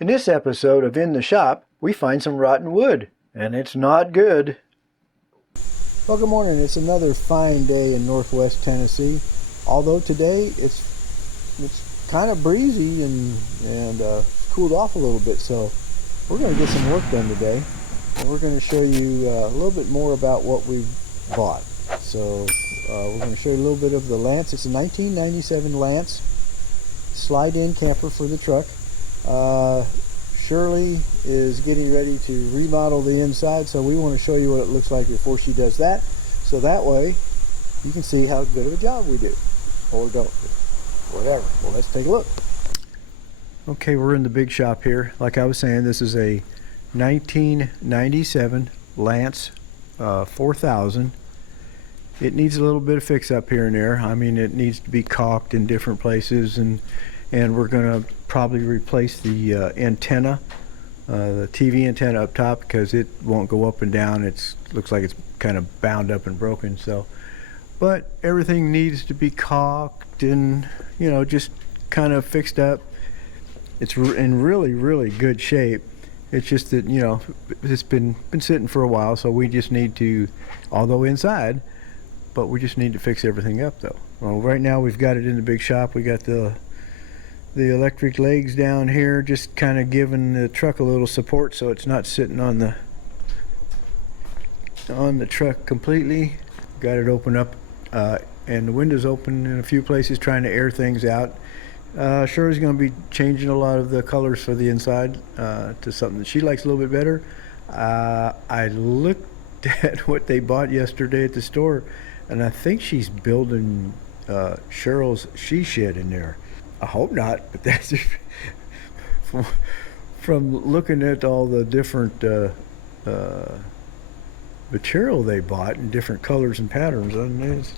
In this episode of In the Shop, we find some rotten wood, and it's not good. Well, good morning. It's another fine day in Northwest Tennessee. Although today it's kind of breezy and cooled off a little bit, so we're going to get some work done today, and we're going to show you a little bit more about what we bought. So we're going to show you a little bit of the Lance. It's a 1997 Lance slide-in camper for the truck. Shirley is getting ready to remodel the inside, so we want to show you what it looks like before she does that, so that way you can see how good of a job we do, or don't do, whatever. Well, let's take a look. Okay, we're in the big shop here. Like I was saying, this is a 1997 Lance 4000. It needs a little bit of fix up here and there. I mean, it needs to be caulked in different places, and we're going to probably replace the antenna, the TV antenna up top, because it won't go up and down. It looks like it's kind of bound up and broken. So, but everything needs to be caulked and, you know, just kind of fixed up. It's in really good shape. It's just that, you know, it's been sitting for a while, so we just need to, although inside, but we just need to fix everything up though. Well, right now we've got it in the big shop. We got the electric legs down here, just kind of giving the truck a little support so it's not sitting on the truck completely. Got it open up and the windows open in a few places, trying to air things out. Shirley's going to be changing a lot of the colors for the inside to something that she likes a little bit better. I looked at what they bought yesterday at the store, and I think she's building Cheryl's she shed in there. I hope not, but that's from looking at all the different material they bought in different colors and patterns. I mean, it's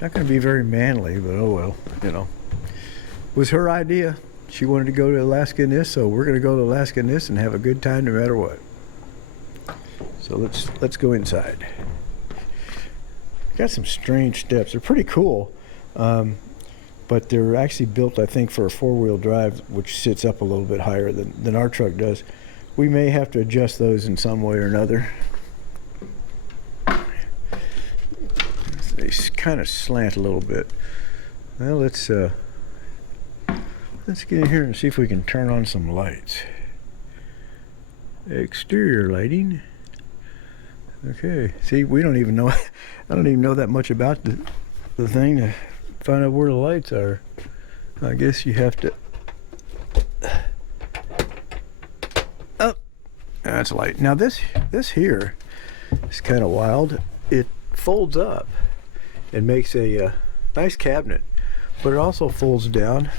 not going to be very manly, but oh well, you know. It was her idea. She wanted to go to Alaska in this, so we're going to go to Alaska in this and have a good time no matter what. So let's go inside. Got some strange steps. They're pretty cool. But they're actually built, I think, for a four-wheel drive, which sits up a little bit higher than our truck does. We may have to adjust those in some way or another. They kind of slant a little bit. Well, let's get in here and see if we can turn on some lights. Exterior lighting. Okay. See, we don't even know. I don't even know that much about the thing to find out where the lights are. I guess you have to. Oh, that's light. Now this here is kind of wild. It folds up and makes a nice cabinet, but it also folds down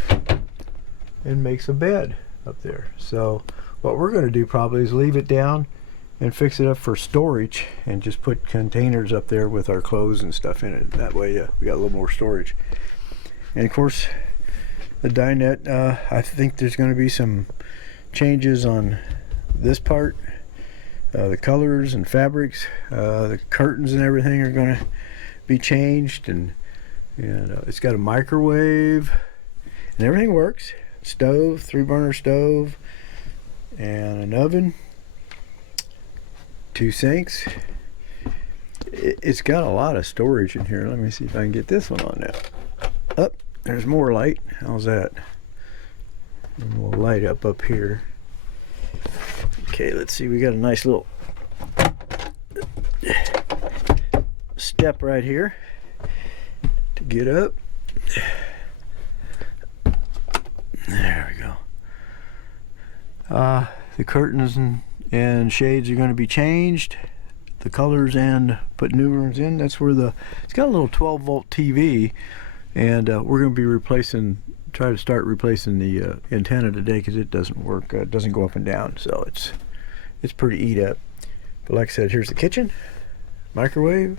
and makes a bed up there. So what we're going to do probably is leave it down and fix it up for storage, and just put containers up there with our clothes and stuff in it. That way we got a little more storage. And of course the dinette, I think there's going to be some changes on this part. The colors and fabrics, the curtains and everything are going to be changed, and it's got a microwave and everything works. Stove, 3-burner stove, and an oven, 2 sinks. It's got a lot of storage in here. Let me see if I can get this one on now. Up, there's more light. How's that? And we'll light up here. Okay, let's see. We got a nice little step right here to get up. There we go. The curtains and shades are going to be changed, the colors, and put new ones in. That's where it's got a little 12-volt TV, and we're going to be try to start replacing the antenna today, because it doesn't work. It doesn't go up and down, so it's pretty eat up. But like I said, here's the kitchen, microwave,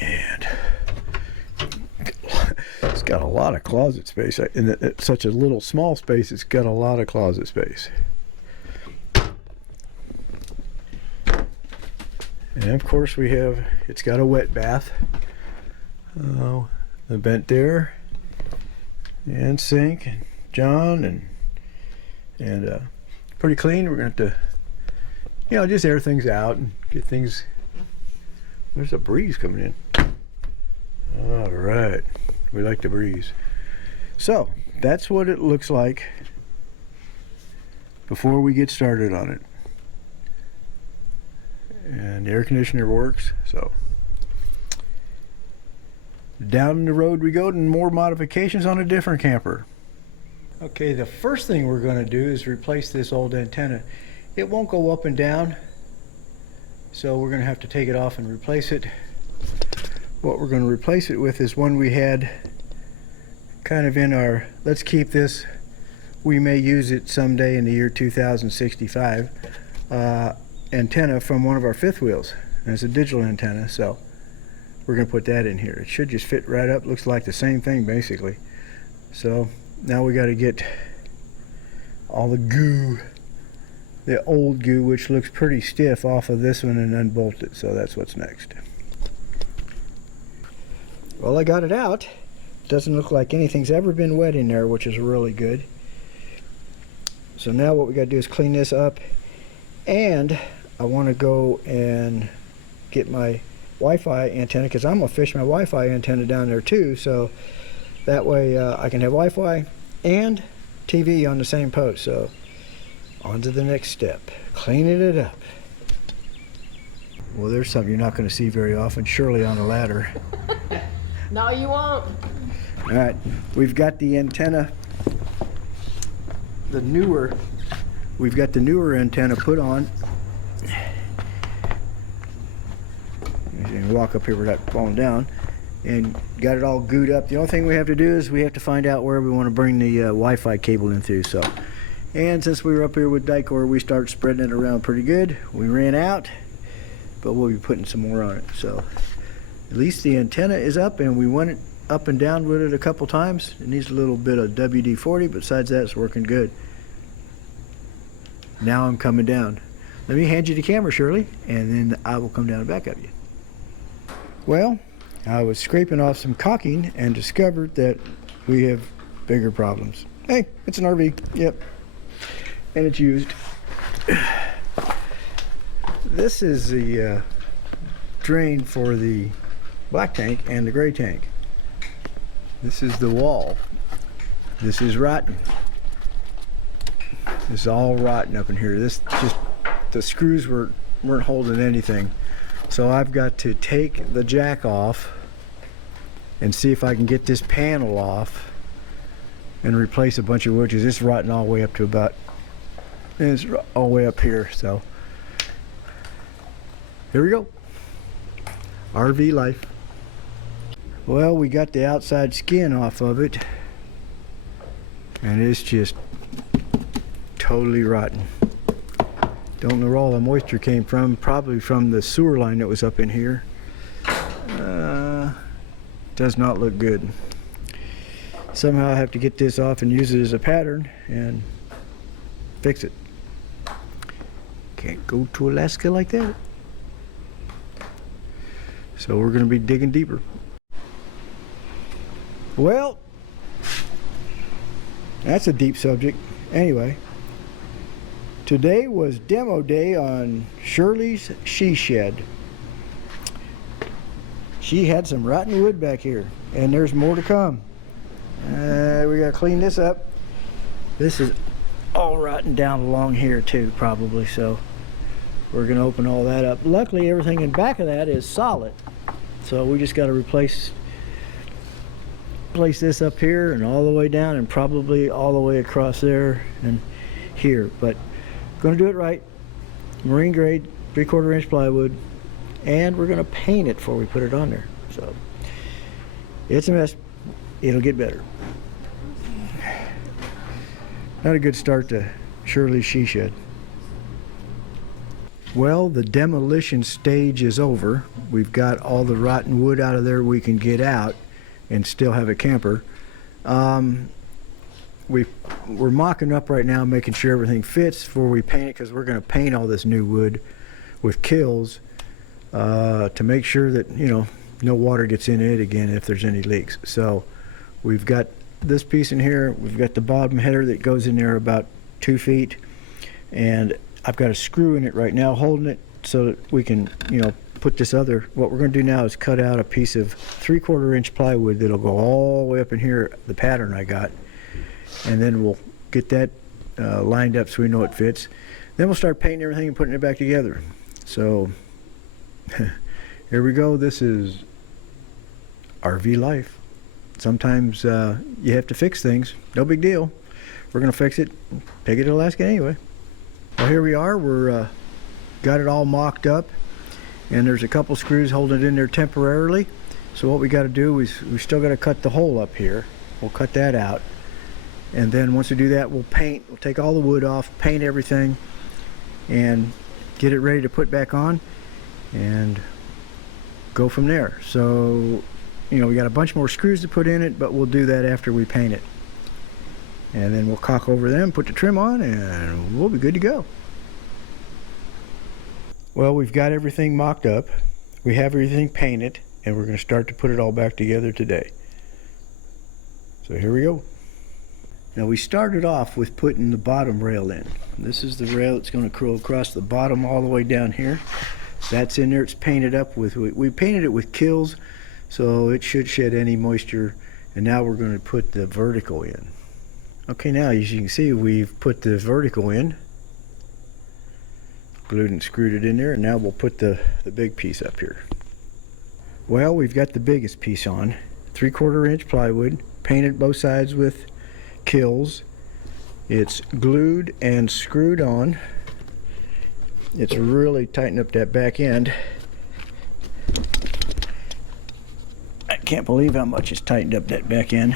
and it's got a lot of closet space. In such a little small space, it's got a lot of closet space. And of course it's got a wet bath. The vent there. and sink and John and pretty clean. We're gonna have to, you know, just air things out and get things. There's a breeze coming in. All right, we like the breeze. So that's what it looks like before we get started on it. And the air conditioner works, so down the road we go, and more modifications on a different camper. Okay, the first thing we're going to do is replace this old antenna. It won't go up and down, so we're going to have to take it off and replace it. What we're going to replace it with is one we had kind of in our, let's keep this, we may use it someday in the year 2065, antenna from one of our fifth wheels. And it's a digital antenna, so we're going to put that in here. It should just fit right up. Looks like the same thing basically. So now we got to get all the goo, the old goo, which looks pretty stiff, off of this one and unbolt it. So that's what's next. Well, I got it out. Doesn't look like anything's ever been wet in there, which is really good. So now what we got to do is clean this up, and I want to go and get my Wi-Fi antenna, because I'm going to fish my Wi-Fi antenna down there too, so that way I can have Wi-Fi and TV on the same post. So on to the next step, cleaning it up. Well, there's something you're not going to see very often, Shirley on the ladder. No, you won't. All right, we've got the antenna, we've got the newer antenna put on. You can walk up here without falling down, and got it all gooed up. The only thing we have to do is we have to find out where we want to bring the Wi-Fi cable in through. So, and since we were up here with Dicor, we started spreading it around pretty good. We ran out, but we'll be putting some more on it. So at least the antenna is up, and we went up and down with it a couple times. It needs a little bit of WD-40, but besides that, it's working good. Now I'm coming down. Let me hand you the camera, Shirley, and then I will come down and back up you. Well, I was scraping off some caulking and discovered that we have bigger problems. Hey, it's an RV. Yep. And it's used. This is the drain for the black tank and the gray tank. This is the wall. This is rotten. This is all rotten up in here. This just, the screws weren't holding anything. So I've got to take the jack off and see if I can get this panel off and replace a bunch of wood, because it's rotten all the way up to about, it's all the way up here. So here we go. RV life. Well, we got the outside skin off of it, and it's just totally rotten. Don't know where all the moisture came from. Probably from the sewer line that was up in here. Does not look good. Somehow I have to get this off and use it as a pattern and fix it. Can't go to Alaska like that. So we're going to be digging deeper. Well, that's a deep subject. Anyway, today was demo day on Shirley's she shed. She had some rotten wood back here, and there's more to come. We gotta clean this up. This is all rotten down along here too, probably, so we're gonna open all that up. Luckily, everything in back of that is solid, so we just gotta place this up here and all the way down, and probably all the way across there and here. But gonna do it right. Marine grade 3/4 inch plywood, and we're gonna paint it before we put it on there. So it's a mess. It'll get better. Not a good start to Shirley's she shed. Well, the demolition stage is over. We've got all the rotten wood out of there we can get out and still have a camper. We're mocking up right now, making sure everything fits before we paint it, because we're going to paint all this new wood with kills to make sure that, you know, no water gets in it again if there's any leaks. So we've got this piece in here, we've got the bottom header that goes in there about 2 feet, and I've got a screw in it right now holding it so that we can, you know, put this other. What we're going to do now is cut out a piece of 3/4 inch plywood that'll go all the way up in here, the pattern I got, and then we'll get that lined up so we know it fits. Then we'll start painting everything and putting it back together. So here we go. This is RV life. Sometimes you have to fix things. No big deal. We're going to fix it. Take it to Alaska anyway. Well, here we are. We're got it all mocked up, and there's a couple screws holding it in there temporarily. So what we got to do is we still got to cut the hole up here. We'll cut that out, and then once we do that, we'll paint. We'll take all the wood off, paint everything, and get it ready to put back on and go from there. So, you know, we got a bunch more screws to put in it, but we'll do that after we paint it. And then we'll caulk over them, put the trim on, and we'll be good to go. Well, we've got everything mocked up. We have everything painted, and we're going to start to put it all back together today. So here we go. Now we started off with putting the bottom rail in. This is the rail that's going to curl across the bottom all the way down here. That's in there. It's painted up with, we painted it with Kills, so it should shed any moisture. And now we're going to put the vertical in. Okay, now as you can see, we've put the vertical in, glued and screwed it in there, and now we'll put the big piece up here. Well, we've got the biggest piece on, 3/4 inch plywood, painted both sides with Kills. It's glued and screwed on. It's really tightened up that back end. I can't believe how much it's tightened up that back end.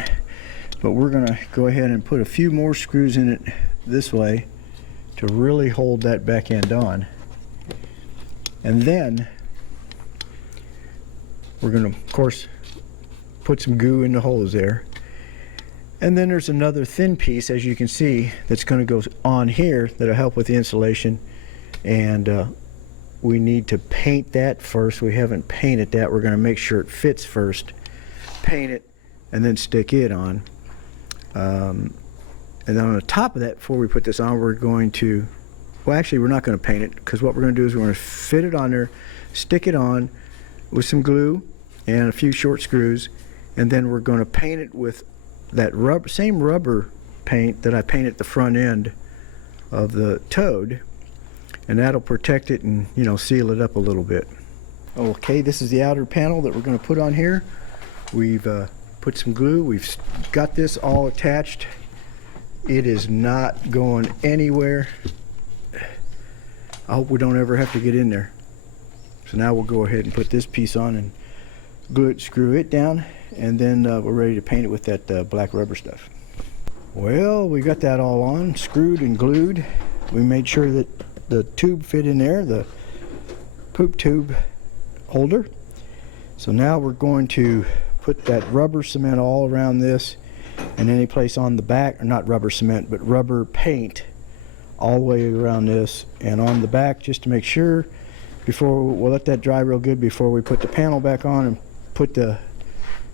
But we're going to go ahead and put a few more screws in it this way to really hold that back end on. And then we're going to, of course, put some goo in the holes there. And then there's another thin piece, as you can see, that's going to go on here that'll help with the insulation. And we need to paint that first. We haven't painted that. We're going to make sure it fits first, paint it, and then stick it on. And then on the top of that, before we put this on, we're going to, well, actually we're not going to paint it, because what we're going to do is we're going to fit it on there, stick it on with some glue and a few short screws, and then we're going to paint it with that same rubber paint that I painted the front end of the Toad, and that'll protect it and, you know, seal it up a little bit. Okay, this is the outer panel that we're going to put on here. We've put some glue. We've got this all attached. It is not going anywhere. I hope we don't ever have to get in there. So now we'll go ahead and put this piece on and glue it, screw it down, and then we're ready to paint it with that black rubber stuff. Well, we got that all on, screwed and glued. We made sure that the tube fit in there, the poop tube holder. So now we're going to put that rubber cement all around this, and any place on the back, or not rubber cement, but rubber paint all the way around this and on the back, just to make sure. Before we'll let that dry real good before we put the panel back on and put the,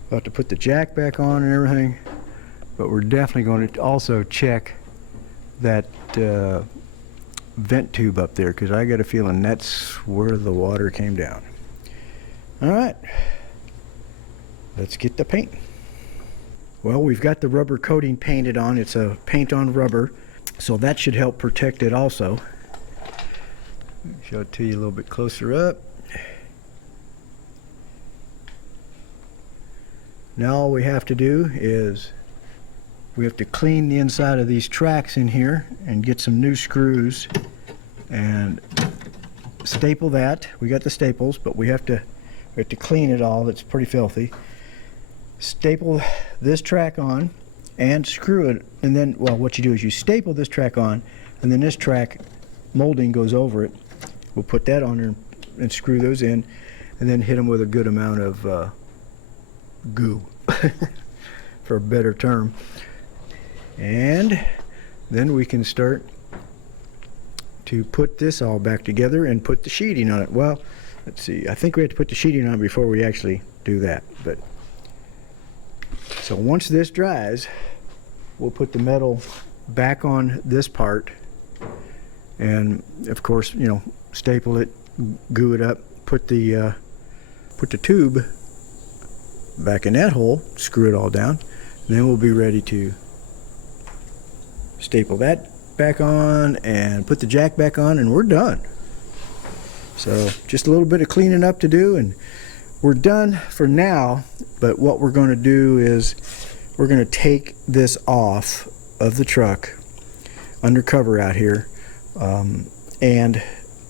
about to put the jack back on and everything. But we're definitely going to also check that vent tube up there, because I got a feeling that's where the water came down. All right, let's get the paint. Well, we've got the rubber coating painted on. It's a paint on rubber, so that should help protect it also. Show it to you a little bit closer up. Now all we have to do is we have to clean the inside of these tracks in here and get some new screws and staple that. We got the staples, but we have to clean it all. It's pretty filthy. Staple this track on and screw it, and then, well, what you do is you staple this track on, and then this track molding goes over it. We'll put that on there and screw those in, and then hit them with a good amount of goo, for a better term. And then we can start to put this all back together and put the sheeting on it. Well, let's see, I think we have to put the sheeting on before we actually do that, but So once this dries, we'll put the metal back on this part, and of course, you know, staple it, glue it up, put the tube back in that hole, screw it all down, and then we'll be ready to staple that back on and put the jack back on, and we're done. So just a little bit of cleaning up to do, and we're done for now. But what we're going to do is we're going to take this off of the truck under cover out here, and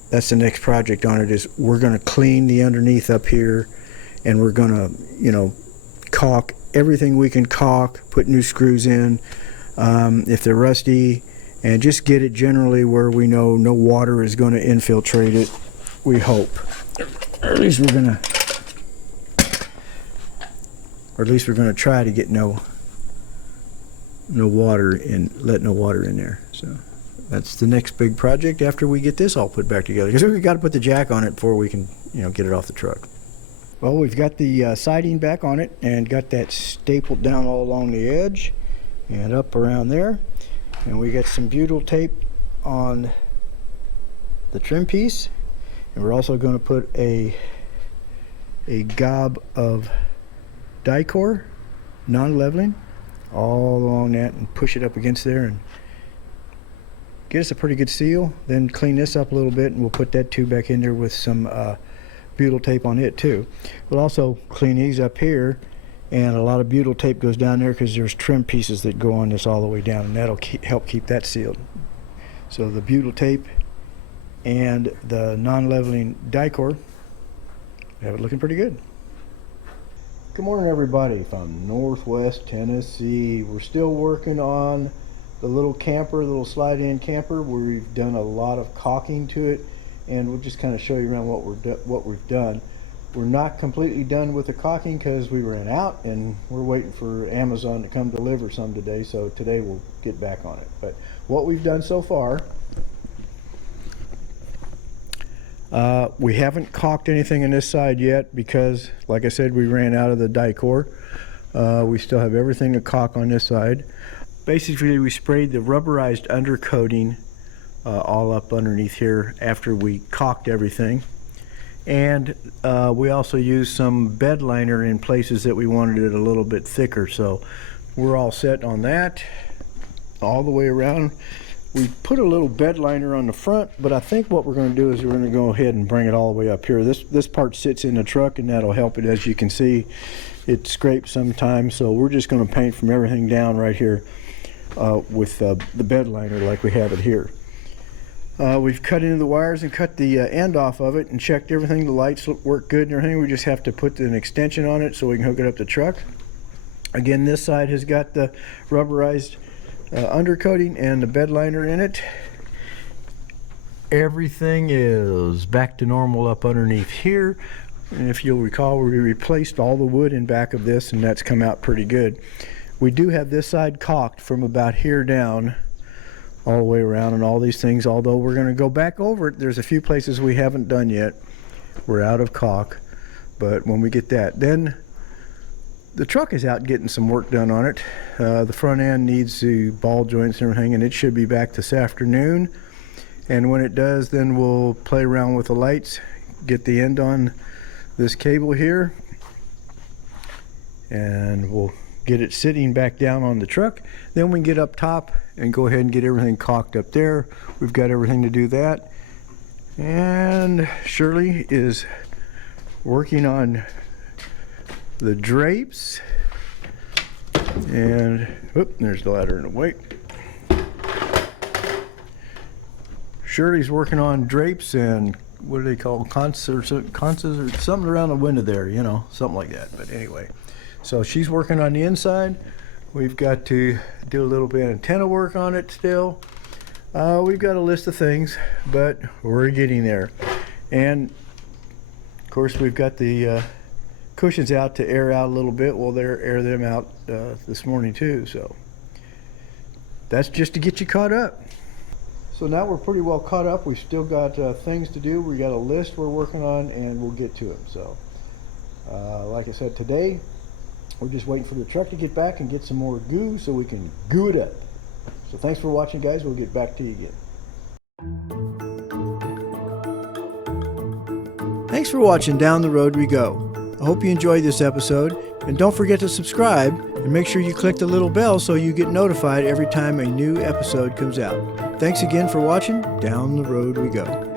that's the next project on it. Is we're going to clean the underneath up here, and we're going to, you know, caulk everything we can caulk, put new screws in if they're rusty, and just get it generally where we know no water is going to infiltrate it, we hope. Or at least we're going to try to get no water in, let no water in there. So that's the next big project after we get this all put back together, because we've got to put the jack on it before we can, you know, get it off the truck. Well, we've got the siding back on it and got that stapled down all along the edge and up around there, and we got some butyl tape on the trim piece, and we're also going to put a gob of Dicor non-leveling all along that and push it up against there and get us a pretty good seal. Then clean this up a little bit, and we'll put that tube back in there with some butyl tape on it too. We'll also clean these up here, and a lot of butyl tape goes down there because there's trim pieces that go on this all the way down, and that'll help keep that sealed. So the butyl tape and the non-leveling Dicor have it looking pretty good. Good morning, everybody from Northwest Tennessee. We're still working on the little camper, little slide-in camper. We've done a lot of caulking to it, and we'll just kind of show you around what we've done. We're not completely done with the caulking because we ran out, and we're waiting for Amazon to come deliver some today, so today we'll get back on it. But what we've done so far, we haven't caulked anything on this side yet because, like I said, we ran out of the Dicor. We still have everything to caulk on this side. Basically, we sprayed the rubberized undercoating all up underneath here after we caulked everything. And we also used some bed liner in places that we wanted it a little bit thicker. So we're all set on that all the way around. We put a little bed liner on the front, but I think what we're going to do is we're going to go ahead and bring it all the way up here. This part sits in the truck, and that'll help it. As you can see, it scrapes sometimes, so we're just going to paint from everything down right here with the bed liner like we have it here. We've cut into the wires and cut the end off of it and checked everything. The lights work good and everything. We just have to put an extension on it so we can hook it up to the truck. Again, this side has got the rubberized undercoating and the bed liner in it. Everything is back to normal up underneath here, and if you'll recall, we replaced all the wood in back of this, and that's come out pretty good. We do have this side caulked from about here down all the way around and all these things, although we're going to go back over it. There's a few places we haven't done yet. We're out of caulk, but when we get that, then the truck is out getting some work done on it. The front end needs the ball joints and everything, and it should be back this afternoon. And when it does, then we'll play around with the lights, get the end on this cable here, and we'll get it sitting back down on the truck. Then we can get up top and go ahead and get everything caulked up there. We've got everything to do that. And Shirley is working on the drapes, and there's the ladder in the way. Shirley's working on drapes and what do they call concerts or something around the window there, you know, something like that. But anyway, so she's working on the inside. We've got to do a little bit of antenna work on it still. We've got a list of things, but we're getting there. And of course, we've got the cushions out to air out a little bit. Well, they're air them out this morning too, so that's just to get you caught up. So now we're pretty well caught up. We've still got things to do. We got a list we're working on, and we'll get to them. So like I said, today we're just waiting for the truck to get back and get some more goo so we can goo it up. So thanks for watching, guys. We'll get back to you again. Thanks for watching Down the Road We Go. I hope you enjoyed this episode, and don't forget to subscribe and make sure you click the little bell so you get notified every time a new episode comes out. Thanks again for watching Down the Road We Go.